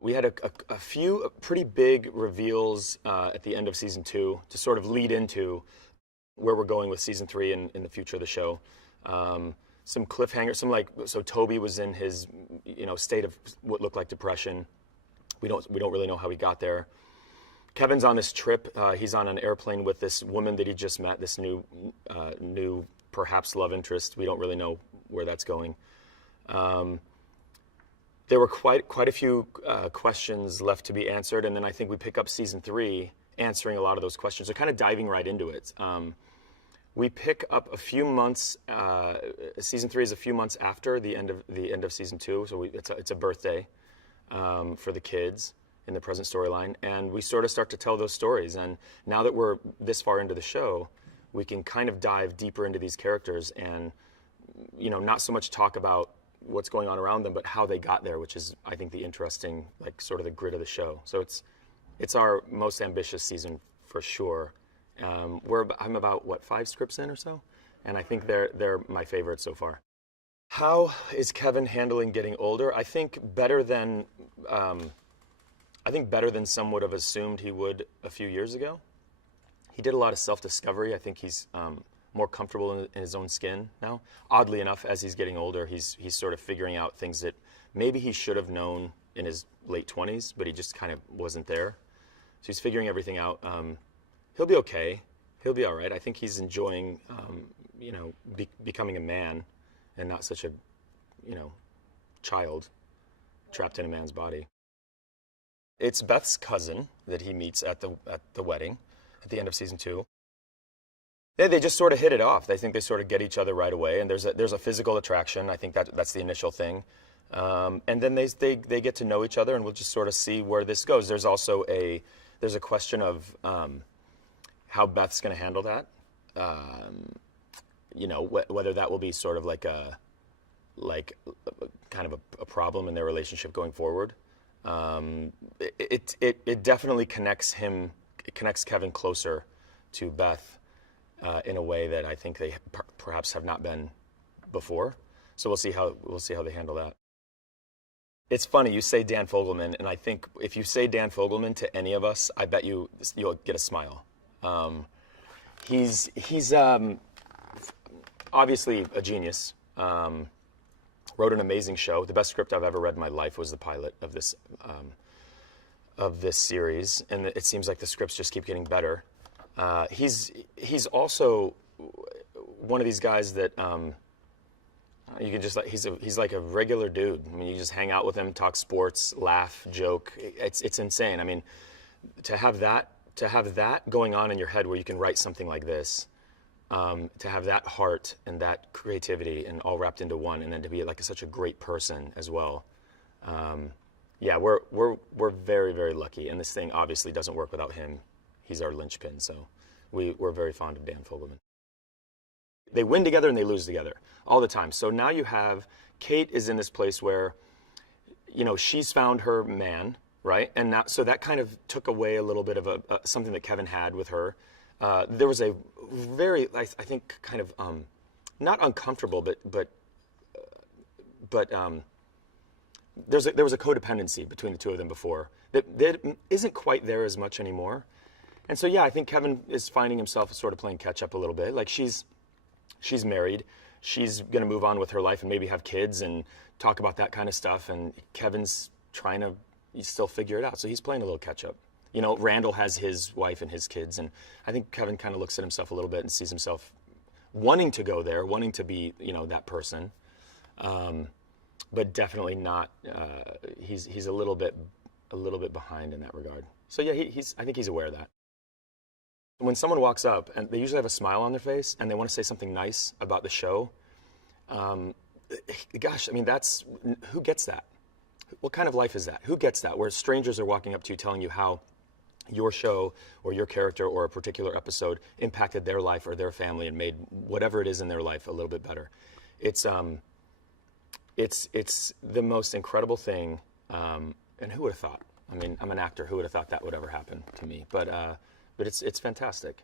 We had a few pretty big reveals at the end of season 2 to sort of lead into where we're going with season 3 and in the future of the show. Some cliffhangers, so Toby was in his state of what looked like depression. We don't really know how he got there. Kevin's on this trip. He's on an airplane with this woman that he just met, this new perhaps love interest. We don't really know where that's going. There were quite a few questions left to be answered, and then I think we pick up season 3 answering a lot of those questions. They're kind of diving right into it. We pick up a few months. Season 3 is a few months after the end of season 2, so it's a birthday for the kids in the present storyline, and we sort of start to tell those stories. And now that we're this far into the show, we can kind of dive deeper into these characters and not so much talk about what's going on around them, but how they got there, which is, I think, the interesting, sort of the grit of the show. So it's our most ambitious season for sure. I'm about, 5 scripts in or so? And I think they're my favorites so far. How is Kevin handling getting older? I think better than some would have assumed he would a few years ago. He did a lot of self-discovery. I think he's more comfortable in his own skin now. Oddly enough, as he's getting older, he's sort of figuring out things that maybe he should have known in his late 20s, but he just kind of wasn't there. So he's figuring everything out. He'll be okay. He'll be all right. I think he's enjoying, becoming a man and not such a, child trapped in a man's body. It's Beth's cousin that he meets at the wedding at the end of season 2. They just sort of hit it off. They think they sort of get each other right away, and there's a physical attraction. I think that's the initial thing, and then they get to know each other, and we'll just sort of see where this goes. There's also a question of how Beth's going to handle that. Whether that will be sort of like kind of a problem in their relationship going forward. It definitely connects Kevin closer to Beth in a way that I think they perhaps have not been before. So we'll see how they handle that. It's funny you say Dan Fogelman, and I think if you say Dan Fogelman to any of us, I bet you'll get a smile. He's obviously a genius. Wrote an amazing show. The best script I've ever read in my life was the pilot of this series, and it seems like the scripts just keep getting better. He's also one of these guys that you can just he's like a regular dude. I mean, you just hang out with him, talk sports, laugh, joke. It's insane. I mean, to have that going on in your head where you can write something like this, to have that heart and that creativity and all wrapped into one, and then to be such a great person as well. We're very, very lucky, and this thing obviously doesn't work without him. He's our linchpin, so we're very fond of Dan Fogelman. They win together and they lose together all the time. So now you have Kate is in this place where, she's found her man, right? And now, so that kind of took away a little bit of something that Kevin had with her. There was a very, I think, kind of not uncomfortable, but there was a codependency between the two of them before that isn't quite there as much anymore. And so, I think Kevin is finding himself sort of playing catch up a little bit. Like she's married, she's going to move on with her life and maybe have kids and talk about that kind of stuff. And Kevin's trying to still figure it out. So he's playing a little catch up. Randall has his wife and his kids, and I think Kevin kind of looks at himself a little bit and sees himself wanting to go there, wanting to be, that person, but definitely not. He's a little bit behind in that regard. So I think he's aware of that. When someone walks up and they usually have a smile on their face and they want to say something nice about the show, gosh, I mean, who gets that? What kind of life is that? Who gets that? Where strangers are walking up to you telling you how your show or your character or a particular episode impacted their life or their family and made whatever it is in their life a little bit better. It's the most incredible thing, and who would have thought? I mean, I'm an actor. Who would have thought that would ever happen to me? But it's fantastic.